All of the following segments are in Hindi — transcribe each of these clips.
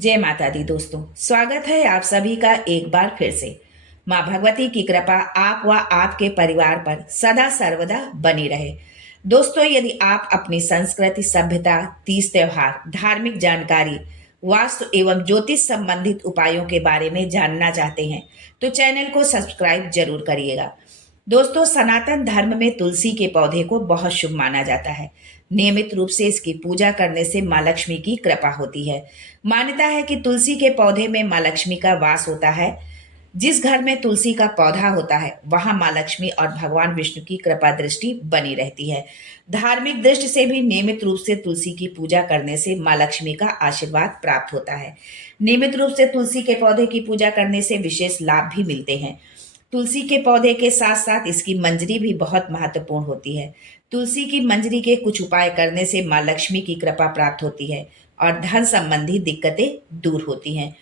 जय माता दी दोस्तों, स्वागत है आप सभी का एक बार फिर से। माँ भगवती की कृपा आप व आपके परिवार पर सदा सर्वदा बनी रहे। दोस्तों, यदि आप अपनी संस्कृति, सभ्यता, तीज त्योहार, धार्मिक जानकारी, वास्तु एवं ज्योतिष संबंधित उपायों के बारे में जानना चाहते हैं तो चैनल को सब्सक्राइब जरूर करिएगा। दोस्तों, सनातन धर्म में तुलसी के पौधे को बहुत शुभ माना जाता है। नियमित रूप से इसकी पूजा करने से माँ लक्ष्मी की कृपा होती है। मान्यता है कि तुलसी के पौधे में माँ लक्ष्मी का वास होता है। जिस घर में तुलसी का पौधा होता है वहां माँ लक्ष्मी और भगवान विष्णु की कृपा दृष्टि बनी रहती है। धार्मिक दृष्टि से भी नियमित रूप से तुलसी की पूजा करने से माँ लक्ष्मी का आशीर्वाद प्राप्त होता है। नियमित रूप से तुलसी के पौधे की पूजा करने से विशेष लाभ भी मिलते हैं। तुलसी के पौधे के साथ साथ इसकी मंजरी भी बहुत महत्वपूर्ण होती है। तुलसी की मंजरी के कुछ उपाय करने से माँ लक्ष्मी की कृपा प्राप्त होती है और धन संबंधी दिक्कतें दूर होती हैं।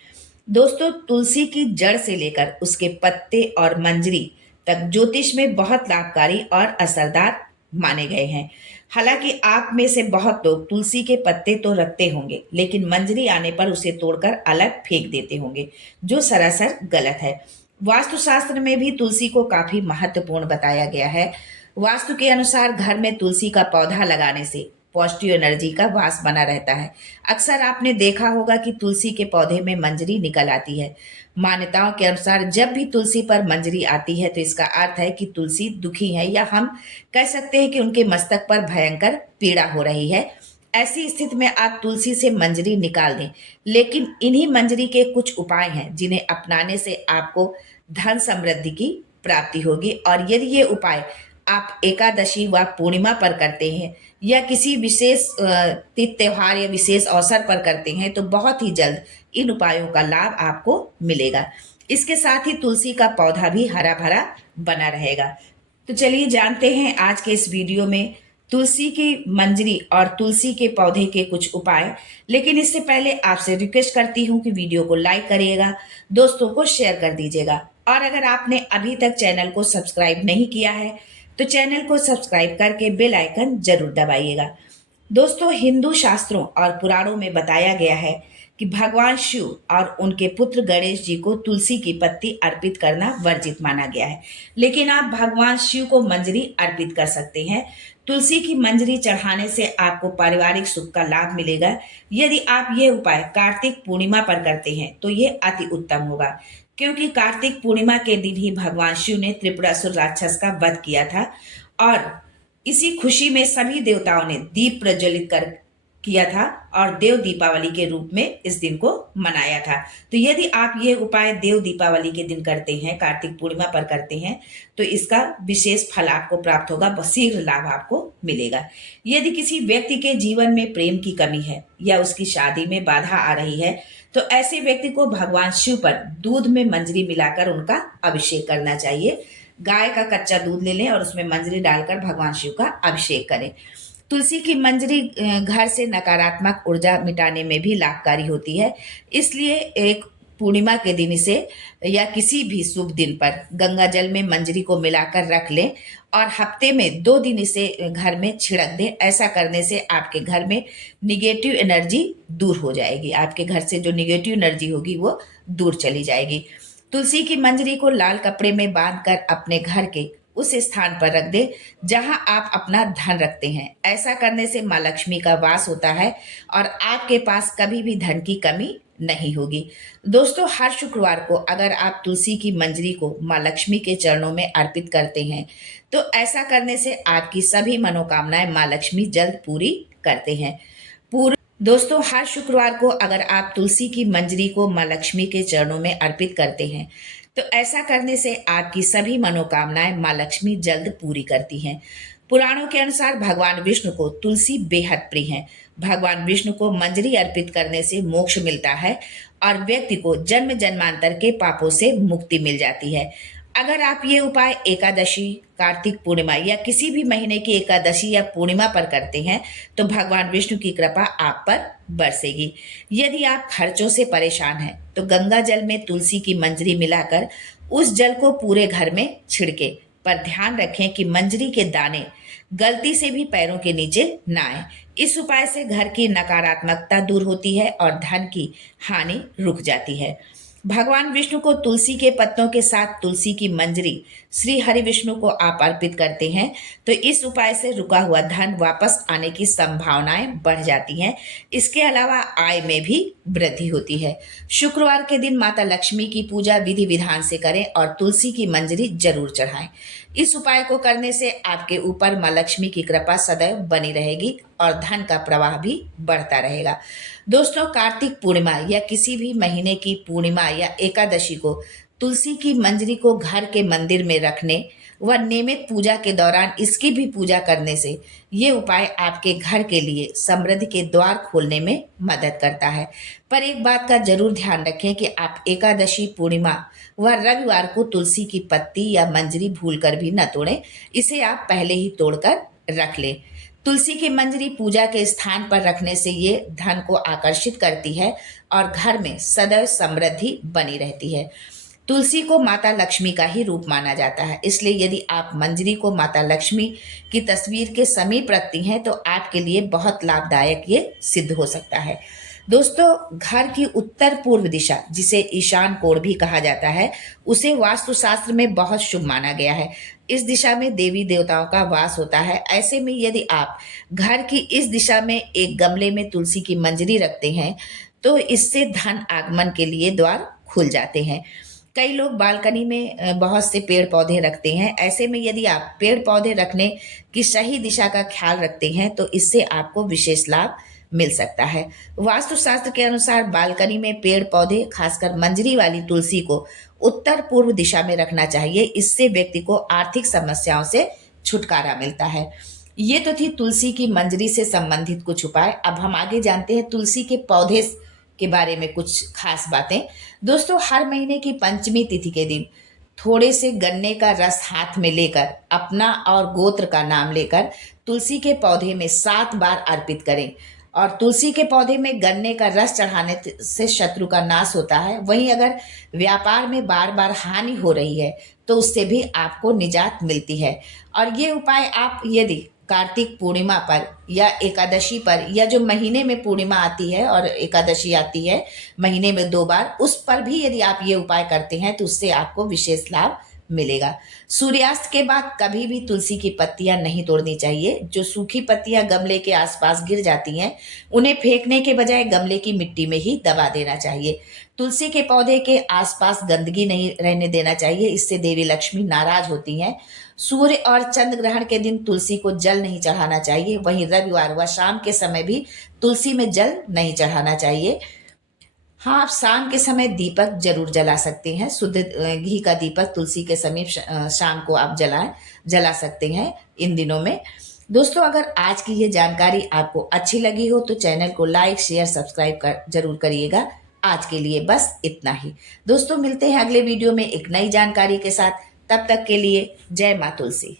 दोस्तों, तुलसी की जड़ से लेकर उसके पत्ते और मंजरी तक ज्योतिष में बहुत लाभकारी और असरदार माने गए हैं। हालांकि आप में से बहुत लोग तुलसी के पत्ते तो रखते होंगे, लेकिन मंजरी आने पर उसे तोड़कर अलग फेंक देते होंगे, जो सरासर गलत है। वास्तुशास्त्र में भी तुलसी को काफी महत्वपूर्ण बताया गया है। वास्तु के अनुसार घर में तुलसी का पौधा लगाने से पॉजिटिव एनर्जी का वास बना रहता है। अक्सर आपने देखा होगा कि तुलसी के पौधे में मंजरी निकल आती है। मान्यताओं के अनुसार जब भी तुलसी पर मंजरी आती है तो इसका अर्थ है कि तुलसी दुखी है, या हम कह सकते हैं कि उनके मस्तक पर भयंकर पीड़ा हो रही है। ऐसी स्थिति में आप तुलसी से मंजरी निकाल दें, लेकिन इन्हीं मंजरी के कुछ उपाय हैं जिन्हें अपनाने से आपको धन समृद्धि की प्राप्ति होगी। और यदि ये उपाय आप एकादशी व पूर्णिमा पर करते हैं या किसी विशेष तीज त्योहार या विशेष अवसर पर करते हैं तो बहुत ही जल्द इन उपायों का लाभ आपको मिलेगा। इसके साथ ही तुलसी का पौधा भी हरा भरा बना रहेगा। तो चलिए जानते हैं आज के इस वीडियो में तुलसी की मंजरी और तुलसी के पौधे के कुछ उपाय। लेकिन इससे पहले आपसे रिक्वेस्ट करती हूँ कि वीडियो को लाइक करिएगा, दोस्तों को शेयर कर दीजिएगा, और अगर आपने अभी तक चैनल को सब्सक्राइब नहीं किया है तो चैनल को सब्सक्राइब करके बेल आइकन जरूर दबाइएगा। दोस्तों, हिंदू शास्त्रों और पुराणों में बताया गया है कि भगवान शिव और उनके पुत्र गणेश जी को तुलसी की पत्ती अर्पित करना वर्जित माना गया है, लेकिन आप भगवान शिव को मंजरी अर्पित कर सकते हैं। तुलसी की मंजरी चढ़ाने से आपको पारिवारिक सुख का लाभ मिलेगा। यदि आप ये उपाय कार्तिक पूर्णिमा पर करते हैं तो ये अति उत्तम होगा, क्योंकि कार्तिक पूर्णिमा के दिन ही भगवान शिव ने त्रिपुरासुर राक्षस का वध किया था, और इसी खुशी में सभी देवताओं ने दीप प्रज्वलित कर किया था और देव दीपावली के रूप में इस दिन को मनाया था। तो यदि आप ये उपाय देव दीपावली के दिन करते हैं, कार्तिक पूर्णिमा पर करते हैं, तो इसका विशेष फल आपको प्राप्त होगा, शीघ्र लाभ आपको मिलेगा। यदि किसी व्यक्ति के जीवन में प्रेम की कमी है या उसकी शादी में बाधा आ रही है तो ऐसे व्यक्ति को भगवान शिव पर दूध में मंजरी मिलाकर उनका अभिषेक करना चाहिए। गाय का कच्चा दूध ले लें और उसमें मंजरी डालकर भगवान शिव का अभिषेक करें। तुलसी की मंजरी घर से नकारात्मक ऊर्जा मिटाने में भी लाभकारी होती है। इसलिए एक पूर्णिमा के दिन इसे या किसी भी शुभ दिन पर गंगा जल में मंजरी को मिलाकर रख लें और हफ्ते में 2 दिन इसे घर में छिड़क दें। ऐसा करने से आपके घर में निगेटिव एनर्जी दूर हो जाएगी। आपके घर से जो निगेटिव एनर्जी होगी वो दूर चली जाएगी। तुलसी की मंजरी को लाल कपड़े में बांधकर अपने घर के उस स्थान पर रख दे जहां आप अपना धन रखते हैं। ऐसा करने से माँ लक्ष्मी का वास होता है और आपके पास कभी भी धन की कमी नहीं होगी। दोस्तों, हर शुक्रवार को अगर आप तुलसी की मंजरी को माँ लक्ष्मी के चरणों में अर्पित करते हैं तो ऐसा करने से आपकी सभी मनोकामनाएं माँ लक्ष्मी जल्द पूरी करते हैं। दोस्तों, हर शुक्रवार को अगर आप तुलसी की मंजरी को माँ लक्ष्मी के चरणों में अर्पित करते हैं तो ऐसा करने से आपकी सभी मनोकामनाएं माँ लक्ष्मी जल्द पूरी करती हैं। पुराणों के अनुसार भगवान विष्णु को तुलसी बेहद प्रिय है। भगवान विष्णु को मंजरी अर्पित करने से मोक्ष मिलता है और व्यक्ति को जन्म जन्मांतर के पापों से मुक्ति मिल जाती है। अगर आप ये उपाय एकादशी, कार्तिक पूर्णिमा या किसी भी महीने की एकादशी या पूर्णिमा पर करते हैं तो भगवान विष्णु की कृपा आप पर बरसेगी। यदि आप खर्चों से परेशान हैं तो गंगा जल में तुलसी की मंजरी मिलाकर उस जल को पूरे घर में छिड़के, पर ध्यान रखें कि मंजरी के दाने गलती से भी पैरों के नीचे ना आए। इस उपाय से घर की नकारात्मकता दूर होती है और धन की हानि रुक जाती है। भगवान विष्णु को तुलसी के पत्तों के साथ तुलसी की मंजरी श्री हरि विष्णु को आप अर्पित करते हैं तो इस उपाय से रुका हुआ धन वापस आने की संभावनाएं बढ़ जाती हैं। इसके अलावा आय में भी वृद्धि होती है। शुक्रवार के दिन माता लक्ष्मी की पूजा विधि विधान से करें और तुलसी की मंजरी जरूर चढ़ाएं। इस उपाय को करने से आपके ऊपर माँ लक्ष्मी की कृपा सदैव बनी रहेगी और धन का प्रवाह भी बढ़ता रहेगा। दोस्तों, कार्तिक पूर्णिमा या किसी भी महीने की पूर्णिमा या एकादशी को तुलसी की मंजरी को घर के मंदिर में रखने व नियमित पूजा के दौरान इसकी भी पूजा करने से ये उपाय आपके घर के लिए समृद्धि के द्वार खोलने में मदद करता है। पर एक बात का जरूर ध्यान रखें कि आप एकादशी, पूर्णिमा व रविवार को तुलसी की पत्ती या मंजरी भूलकर भी न तोड़ें। इसे आप पहले ही तोड़कर रख लें। तुलसी की मंजरी पूजा के स्थान पर रखने से ये धन को आकर्षित करती है और घर में सदैव समृद्धि बनी रहती है। तुलसी को माता लक्ष्मी का ही रूप माना जाता है, इसलिए यदि आप मंजरी को माता लक्ष्मी की तस्वीर के समीप रखती हैं तो आपके लिए बहुत लाभदायक ये सिद्ध हो सकता है। दोस्तों, घर की उत्तर पूर्व दिशा, जिसे ईशान कोण भी कहा जाता है, उसे वास्तुशास्त्र में बहुत शुभ माना गया है। इस दिशा में देवी देवताओं का वास होता है। ऐसे में यदि आप घर की इस दिशा में एक गमले में तुलसी की मंजरी रखते हैं तो इससे धन आगमन के लिए द्वार खुल जाते हैं। कई लोग बालकनी में बहुत से पेड़ पौधे रखते हैं। ऐसे में यदि आप पेड़ पौधे रखने की सही दिशा का ख्याल रखते हैं तो इससे आपको विशेष लाभ मिल सकता है। वास्तुशास्त्र के अनुसार बालकनी में पेड़ पौधे, खासकर मंजरी वाली तुलसी को उत्तर पूर्व दिशा में रखना चाहिए। इससे व्यक्ति को आर्थिक समस्याओं से छुटकारा मिलता है। ये तो थी तुलसी की मंजरी से संबंधित कुछ उपाय। अब हम आगे जानते हैं तुलसी के पौधे के बारे में कुछ खास बातें। दोस्तों, हर महीने की पंचमी तिथि के दिन थोड़े से गन्ने का रस हाथ में लेकर अपना और गोत्र का नाम लेकर तुलसी के पौधे में 7 बार अर्पित करें। और तुलसी के पौधे में गन्ने का रस चढ़ाने से शत्रु का नाश होता है। वहीं अगर व्यापार में बार बार हानि हो रही है तो उससे भी आपको निजात मिलती है। और ये उपाय आप यदि कार्तिक पूर्णिमा पर या एकादशी पर, या जो महीने में पूर्णिमा आती है और एकादशी आती है महीने में 2 बार, उस पर भी यदि आप ये उपाय करते हैं तो उससे आपको विशेष लाभ मिलेगा। सूर्यास्त के बाद कभी भी तुलसी की पत्तियां नहीं तोड़नी चाहिए। जो सूखी पत्तियां गमले के आसपास गिर जाती हैं उन्हें फेंकने के बजाय गमले की मिट्टी में ही दबा देना चाहिए। तुलसी के पौधे के आसपास गंदगी नहीं रहने देना चाहिए, इससे देवी लक्ष्मी नाराज होती हैं। सूर्य और चंद्र ग्रहण के दिन तुलसी को जल नहीं चढ़ाना चाहिए। वहीं रविवार व शाम के समय भी तुलसी में जल नहीं चढ़ाना चाहिए। हाँ, आप शाम के समय दीपक जरूर जला सकते हैं। शुद्ध घी का दीपक तुलसी के समीप शाम को आप जला सकते हैं इन दिनों में। दोस्तों, अगर आज की ये जानकारी आपको अच्छी लगी हो तो चैनल को लाइक, शेयर, सब्सक्राइब जरूर करिएगा। आज के लिए बस इतना ही। दोस्तों, मिलते हैं अगले वीडियो में एक नई जानकारी के साथ। तब तक के लिए जय माँ तुलसी।